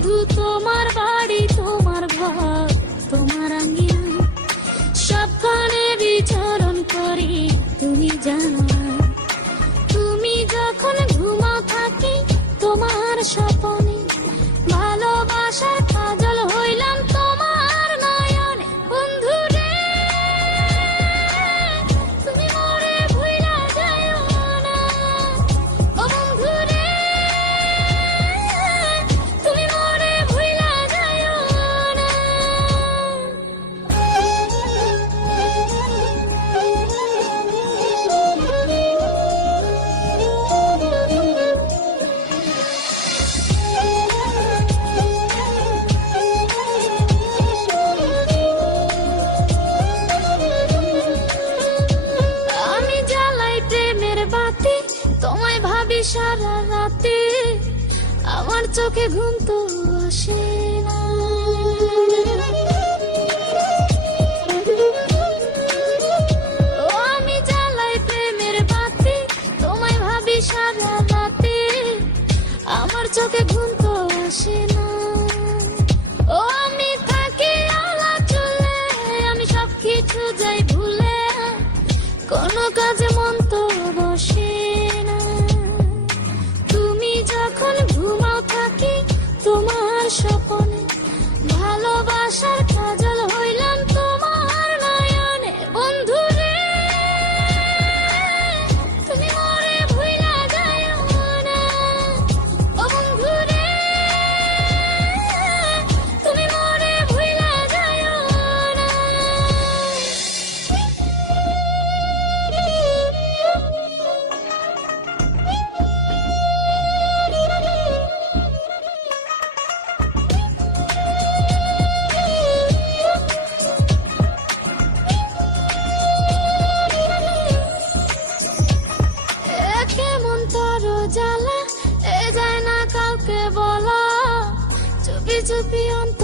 বন্ধু তোমার বাড়ি, তোমার ঘর, তোমার আঙ্গিনা, সবখানে বিচরণ করি তুমি জানো না। তুমি যখন ঘুমাও থাকি তোমার স্বপনে, ভালোবাসার কাজল হইলাম তোমার নয়নে। বন্ধু রে তুমি মোরে ভুইলা যাইও না, ও বন্ধু রে তুমি মোরে ভুইলা যাইও না। আমি জ্বালাই প্রেমের বাতি, তোমায় ভাবি সারা রাতে, আমার চোখে ঘুম তো আসে না। ও আমি জ্বালাই প্রেমের বাতি, তোমায় ভাবি সারা রাতে, আমার চোখে ঘুম তো আসে না। ও আমি থাকি আলা চলে, আমি সব কিছু যাই ভুলে, কোনো কাজে মন তো বসে না। তুমি যখন ঘুমাও থাকি তোমার স্বপনে, ভালোবাসার কাজল হইলাম তোমার নয়নে। বন্ধু রে তুমি মোরে ভুইলা যাইও না, ও বন্ধু রে তুমি মোরে ভুইলা যাইও না। কেমন তোর জ্বালা, এ যায় না কাউকে বলা, চুপি চুপি অন্ত